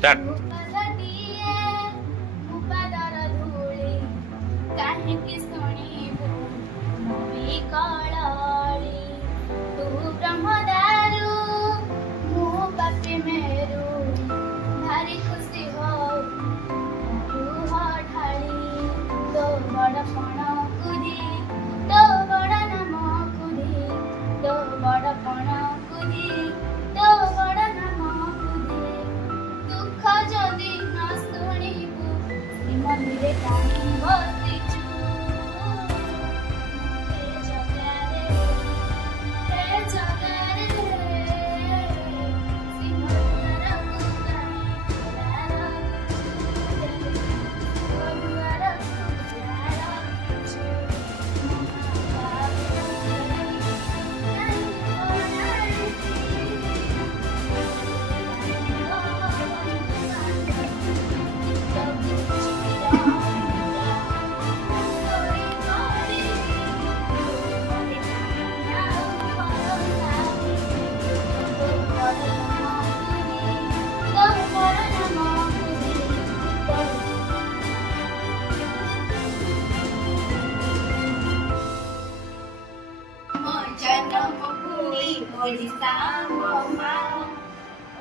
Start.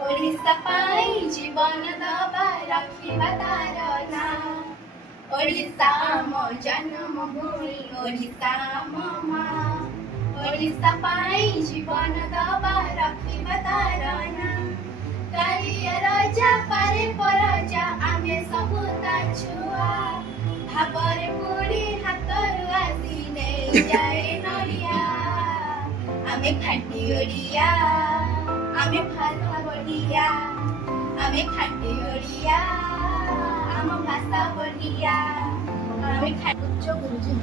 Odisha पाई जीवन दबा रखिबा तार ना ओडिशा मो जन्म भूमि ओडिशा मो मां ओडिशा पाई जीवन दबा रखिबा तार ना कालिया राजा पारे परजा आमे सबु ता छुआ भाबरे पुडी हातरु आसी नै जाए नरिया आमे खाटी ओडिया आमे भाषा बढ़िया आमे खाटी ओडिया आम भाषा बढ़िया आमे उच्च गुरुजी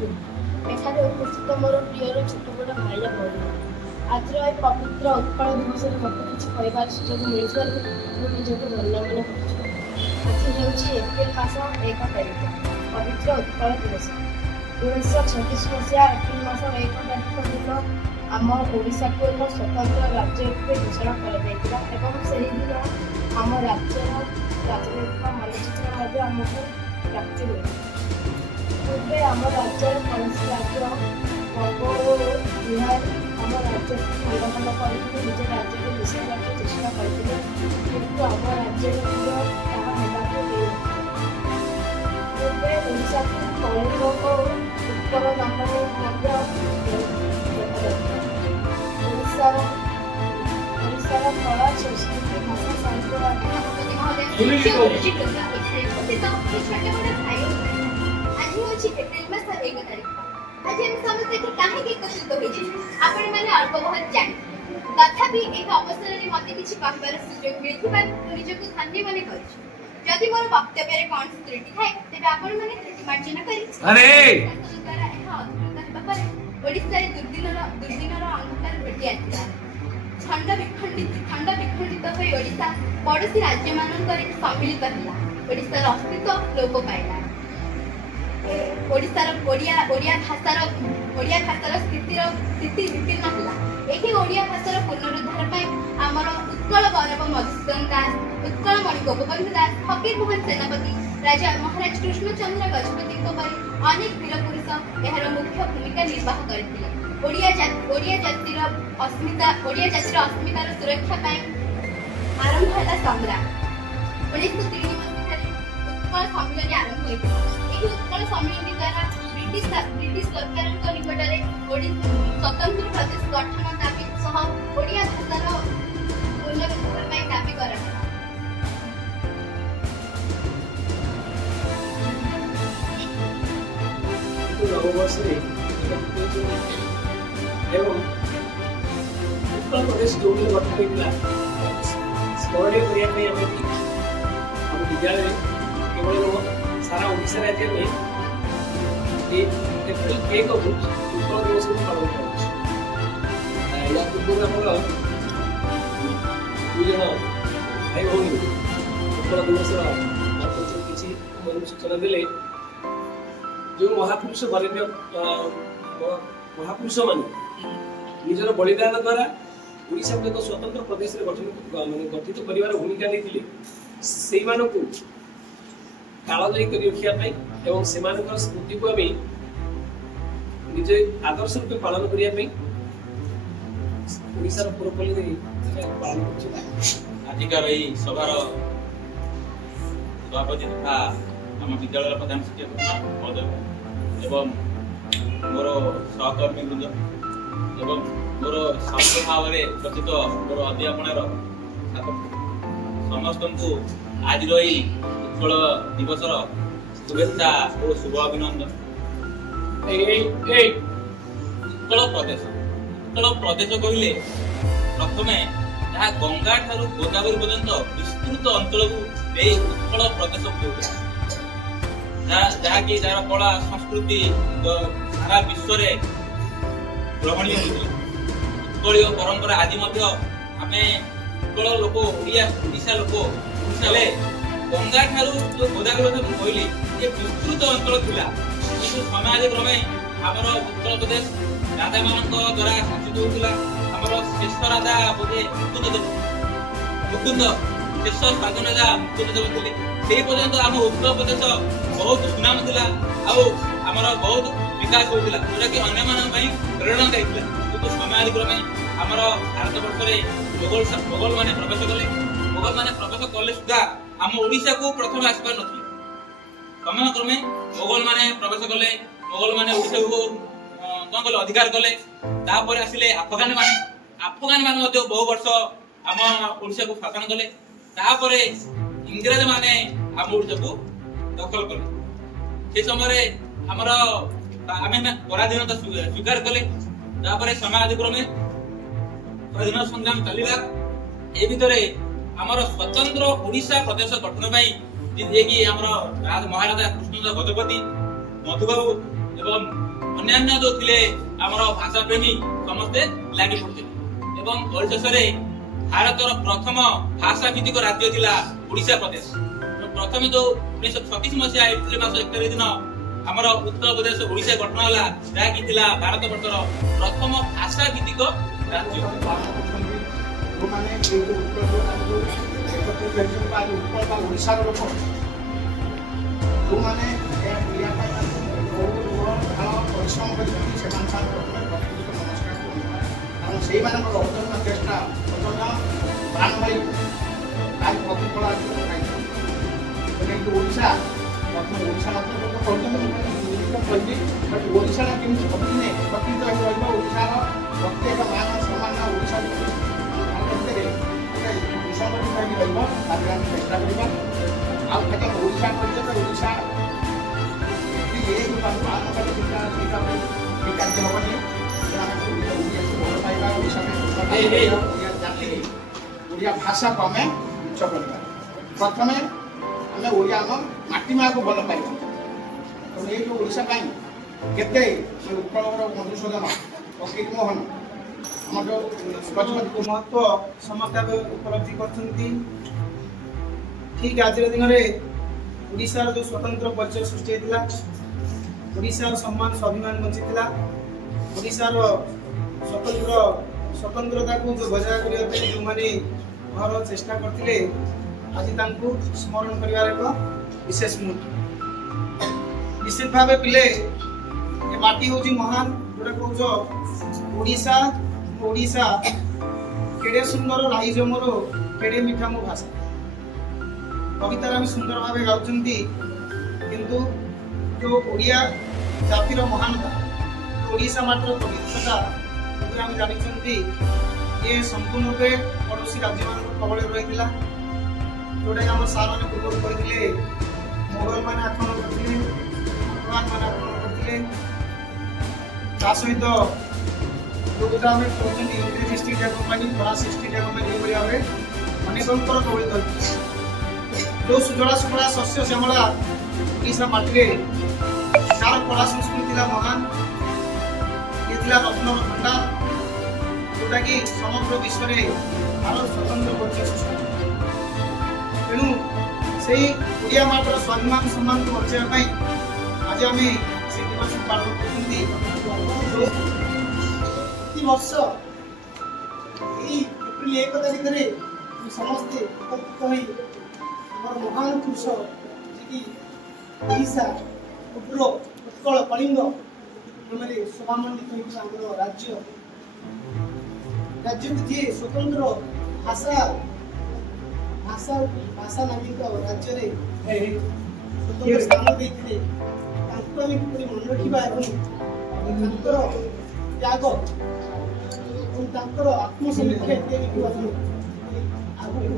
एठारे उपस्थित मोर प्रियर छोट बड़ भाई भौणी आज पवित्र उत्कल दिवस मत किसी कहबार सुजोग मिलकर निजक धन्य मन आज हूँ एप्रिल मास 1 तारीख पवित्र उत्कल दिवस 1936 मसीहा एप्रिल मास 1 तारीख दिन आम ओडिशा को एक स्वतंत्र राज्य रूप घोषणा कर दिन आम राज्यर राजनैतिक मानचित्र आमको प्राप्ति हुए पूर्वे आम राज्य कौन राज्य बंग बिहार आम राज्य खंड खंड कर निज राज्य को मिसाइवा चेष्टा करते किंतु आम राज्य पूर्वे ओडिशा को कलिंग और उत्तर नामरे ओडिशार कला संस्कृति भाषा साहित्य आज हम समझते कि काहे के एकत्रित होइछि आपण माने अल्प बहुत जानि तथापि एक अवसर रे मते किछि कहबार सुजोग मिलिथिबा निजको धन्य माने करिछि जदि मोर वक्तव्य रे कोन त्रुटि थाए तेबे आपण माने त्रुटि मार्जन करि अरे ओडिशा रे दुर्दिनर अंधकार भेटी आथिला खंड विखंडित होई ओडिशा पड़ोसी राज्य मानकर सम्मिलित हिला ओडिशार अस्तित्व लोप पाइला ओडिशार ओडिया भाषार स्थिति विपन्न होला एही ओडिया भाषार पुनरुद्धार पाई आमर उत्कल गौरव मधुसूदन दास उत्कल मणि गोपबंधु दास फकीर मोहन सेनापति राजा महाराज कृष्णचंद्र गजपति परी अनेक वीर पुरुष एहार मुख्य भूमिका निर्वाह करथिले ओडिया जातिर अस्मितार सुरक्षा पाई आरंभ होला संग्राम 1903 मसीहारे उत्कल सम्मेलन आरंभ होइଥିଲା ଏହି उत्कल सम्मेलन द्वारा ब्रिटिश सरकार निकटरे स्वतंत्र प्रदेश गठन दाबी सह ओडिया भाषार पुनरुद्धार पाई दाबी करागला उत्कल प्रदेश जो गठन होता स्मरणीय करने आम विद्यालय केवल सारा ओडिशा राज्य में एप्रिल 1 को उत्कल दिवस पालन कर पूर्व दुजन भाई भौणी उत्कल दिवस किसी सूचना देले जो महापुरुष बरेण्य महापुरुष मान निजर बलिदान द्वारा ओडिशा को एक स्वतंत्र प्रदेश गठित कर भूमिका नहीं ସେଇମାନଙ୍କୁ କାଳଜୟୀ କରି ରଖିବା ପାଇଁ ଏବଂ ସେମାନଙ୍କର ସ୍ମୃତିକୁ ଆମେ ନିଜେ ଆଦର୍ଶ ରୂପେ ପାଳନ କରିବା ପାଇଁ ଓଡ଼ିଶାର ପୁରପଲ୍ଲୀରେ ପାଳନ କରୁଛୁ। ଆଜିକାର ଏହି ସଭାର ସଭାପତି ତଥା ଆମ ବିଦ୍ୟାଳୟର ପ୍ରଧାନ ଶିକ୍ଷକ ମହୋଦୟ ଏବଂ ମୋର ସହକର୍ମୀ ବୃନ୍ଦ ଏବଂ ମୋର ସଫଳ ଭାବରେ ରଚିତ ମୋର ଅଧ୍ୟାପନାର ସମସ୍ତଙ୍କୁ ଆଜିର ଏହି ଉତ୍କଳ ଦିବସର शुभेच्छा और शुभ अभिनंदन। उत्कल प्रदेश कहले प्रथम जहाँ गंगा ठारू गोदावरी पर्यंत विस्तृत अंचल को उत्कल प्रदेश जहाँकि जार कला संस्कृति सारा विश्व में ग्रहणीय उत्कल परंपरा आज आम उत्कल लोक ओडिशा लोक गंगा ठारू जो गोदावरी कहली ये विस्तृत अंचल थिला किंतु समाजक्रमे हमर उत्तर प्रदेश राजा मानक द्वारा शासित होतिला। हमर शेष राजा बोधे मुकुंद शेष शासन राजा मुकुंद देव थिले सेही पर्यंत हम उत्तर प्रदेश बहुत सुनाम थिला आ हमर बहुत विकास होतिला जोटा कि अन्य मान पई प्रेरणा दैथिला किंतु समाजक्रमे हमर भारत वर्ष रे मोगल माने प्रवेश कले सुधा हम ओडिशा को प्रथम आसपार नथि समय क्रमे मोगल माने प्रवेश कले मोगल माने ओडिशा को कोन कले अधिकार कले तापर आसिले अफगान माने मध्य बहु वर्ष हम ओडिशा को शासन कले तापर इंग्रज माने हम ओडिशा को दखल कले से समय रे हमर आमे पराधीनता स्वीकार कले तापर समाज क्रमे स्वाधीनता संग्राम चलिला ए भितरे हमर स्वतंत्र ओडिशा प्रदेश गठन पई जे कि हमर महाराजा कृष्णचंद्र गजपति मधुबाबू एवं अन्यान्य जो थिले हमर भाषा प्रेमी समस्ते लागि पड़ते एवं परिशेषरे भारतर प्रथम भाषा भित्तिक राज्य थिला ओडिशा प्रदेश। प्रथम जो 1936 मसीहा एप्रिल मास 1 दिन हमर उत्तर प्रदेश ओडिशा गठन होला जा कि थिला भारत वर्षर प्रथम भाषा भित्तिक राज्य। ओडिशार लोक जो मैंने परिश्रम कर नमस्कार कारण से अवतरण चेष्टा प्राण भाई आज प्रतिफल ओडिशा प्रथम ओडिशा बट ओडिशा केमती प्रतिदिन प्रतिनिधित ओडिशार प्रत्येक मान सम्मान ओडिशा चेष्टा करवा ओडिशा ओडिशा भाषा को आम उच्च करवा प्रथम आम ओडिया माटी माँ को भल पाइबा तो ये ओडिशा केते उत्कल मधुसूदन फकीर मोहन आम जो महत्व समस्त उपलब्धि करछंती। ठीक आज दिन में ओडिशार जो स्वतंत्र परिचय सृष्टि होता ओडिशार सम्मान स्वाभिमान बंचीला ओडिशार स्वतंत्रता को जो बजाय करने जो मैंने घर चेष्टा करते आज स्मरण कर विशेष मुहूर्त निश्चित भाव पिले ये माटी हूँ महान जोटा कौच ओडिशा ओडिशा केड़े सुंदर राइज मोर केड़े मीठा मो भाषा कवितार आम सुंदर भाव गाँव किंतु जो ओडिया जातिर महानता ओडिशा मात्र पवित्रता आम जानी ये संपूर्ण रूपे पड़ोशी राज्य मान कबल रही जोटा आम सार मैंने पूर्व कहते मोगल मैंने आक्रमण करते अफगान मैंने आक्रमण करते सहित जोटा आम कहते English East India company France East India company ये भाव में अनेक कबलित जो सुजला सुफला शस्य श्यामला ओडिशा माटी तार कला संस्कृति महान ये रत्न भंडार जोटा कि समग्र विश्व में भारत स्वतंत्र परिचय सृष्टि तेणु से ओडिया माटर स्वाभिमान सम्मान को बचाई आज आम से दिवस पालन वर्ष एप्रिल 1 तारिख में समस्ते ଆମର ମହାନ ପୁରୁଷ ଯିଏକି ଓଡ଼ିଶା ଉଗ୍ର ଉତ୍କଳ କଳିଙ୍ଗ ନାମରେ ସଭାମଣ୍ଡିତ ହୋଇଥିବା ଆମର ରାଜ୍ୟକୁ ଯିଏ ସ୍ୱତନ୍ତ୍ର ଭାଷା ନାମିକ ରାଜ୍ୟରେ ସ୍ୱତନ୍ତ୍ର ସ୍ଥାନ ଦେଇଥିଲେ ତାଙ୍କୁ ଆମେ କିପରି ମନେ ରଖିବା ଏବଂ ତାଙ୍କର ତ୍ୟାଗ ଏବଂ ତାଙ୍କର ଆତ୍ମସମୀକ୍ଷା ଇତ୍ୟାଦିକୁ ଆମେ ଆଗକୁ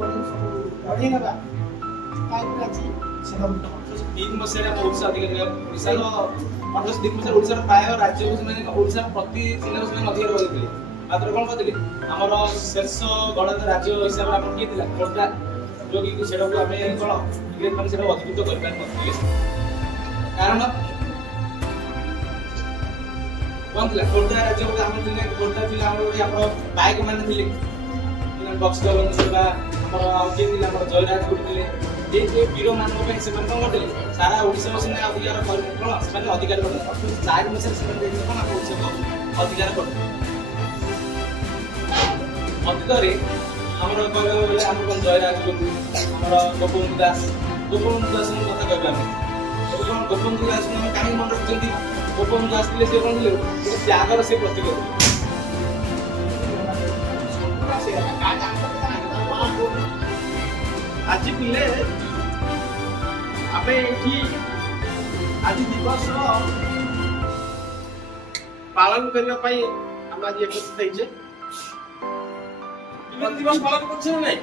ବଢ଼େଇ ନେବା ତାକୁ ଆଜି 3 ମସିହାରେ ଆମ ଓଡ଼ିଶା ଅଧିକାର ଓଡ଼ିଶାର 1803 ମସିହାରେ ଓଡ଼ିଶାର ପ୍ରାୟ ରାଜ୍ୟକୁ ସେମାନେ ଓଡ଼ିଶାର ପ୍ରତି ଜିଲ୍ଲାକୁ ସେମାନେ ଅଧିକାର କରିଥିଲେ ମାତ୍ର କ'ଣ କରିଥିଲେ ଆମର ଶେଷ ଗଣତନ୍ତ୍ର ରାଜ୍ୟ ହିସାବରେ ଆମର କିଏ ଥିଲା ଖୋର୍ଦ୍ଧା ଯୋଉକି ସେଟାକୁ ଆମେ କ'ଣ ଇଂରେଜ ମାନେ ସେଟାକୁ ଅଧିକୃତ କରିପାରିନଥିଲେ କାରଣ କ'ଣ ଥିଲା ଖୋର୍ଦ୍ଧା ରାଜ୍ୟ ଗୋଟେ ଆମର ଥିଲେ ଖୋର୍ଦ୍ଧା ଥିଲା ଆମର ଗୋଟେ ଆମର ପାଇକ ମାନେ ଥିଲେ ବକ୍ସ ଜଗନ୍ନାଥ ବା ଆମର ଆଉ କିଏ ଥିଲେ ଆମର ଜୟରାଜ ଗୋଟେ ଥିଲେ ଯେ ବୀରମାନଙ୍କ ପାଇଁ ସେମାନେ କ'ଣ କରିଥିଲେ ସାରା ଓଡ଼ିଶାକୁ ସେମାନେ ଅଧିକାର କରିଥିଲେ କ'ଣ ସେମାନେ ଅଧିକାର କରିଥିଲେ 4 ମସିହାରେ ସେମାନେ ଦେଇଥିଲେ କ'ଣ ଆମ ଓଡ଼ିଶାକୁ ଅଧିକାର କରିଥିଲେ ଅତୀତରେ ଆମର କହିବାକୁ ଗଲେ ଆମର କ'ଣ ଜୟରାଜ ଗୁରୁ ଆମର ଗୋପବନ୍ଧୁ ଦାସଙ୍କ କଥା କହିବା ଆମେ କ'ଣ ଗୋପବନ୍ଧୁ ଦାସଙ୍କୁ ଆମେ କାହିଁକି ମନେ ରଖିଛନ୍ତି ଗୋପବନ୍ଧୁ ଦାସ ଥିଲେ ସେ କ'ଣ ଥିଲେ ତ୍ୟାଗର ସେ ପ୍ରତୀକ ଆଜି ପିଲେ ଆମେ ଏଠି ଆଜି ଦିବସ ପାଳନ କରିବା ପାଇଁ ଆମେ ଆଜି ଏକତ୍ରିତ ହେଇଛେ ଦିବସ ପାଳନ କରୁଛେ ନା ନାଇଁ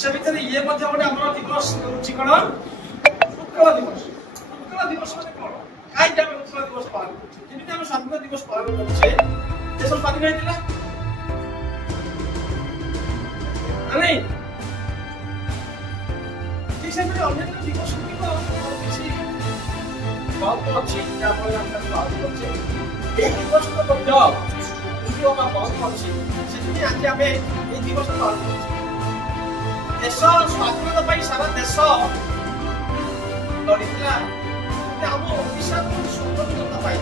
ସେ ଭିତରେ ଇଏ ମଧ୍ୟ ଗୋଟେ ଆମର ଦିବସ ହେଉଛି କ'ଣ ଉତ୍କଳ ଦିବସ ମାନେ କ'ଣ କାହିଁକି ଆମେ ଉତ୍କଳ ଦିବସ ପାଳନ କରୁଛେ ଯେମିତି ଆମେ ସ୍ୱାଧୀନତା ଦିବସ ପାଳନ କରୁଛେ ଦେଶ ସ୍ୱାଧୀନ ହେଇଥିଲା ନାଇଁ ଠିକ ସେମିତି ଅନ୍ୟାନ୍ୟ ଦିବସ ଗୁଡ଼ିକ କିଛି ମହତ୍ଵ ଅଛି ଯାହାଫଳରେ ଆମେ ତାକୁ ପାଳନ କରୁଛେ ଏଇ ଦିବସର ମଧ୍ୟ ମହତ୍ଵ ଅଛି ସେଥିପାଇଁ ଆଜି ଆମେ এই দিবস পালন করছি দেশ স্বাধীনতা পাই সারা দেশ লড়িলা ଆମ ଓଡ଼ିଶାର ସ୍ୱତନ୍ତ୍ରତା ପାଇ